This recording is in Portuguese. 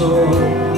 sou.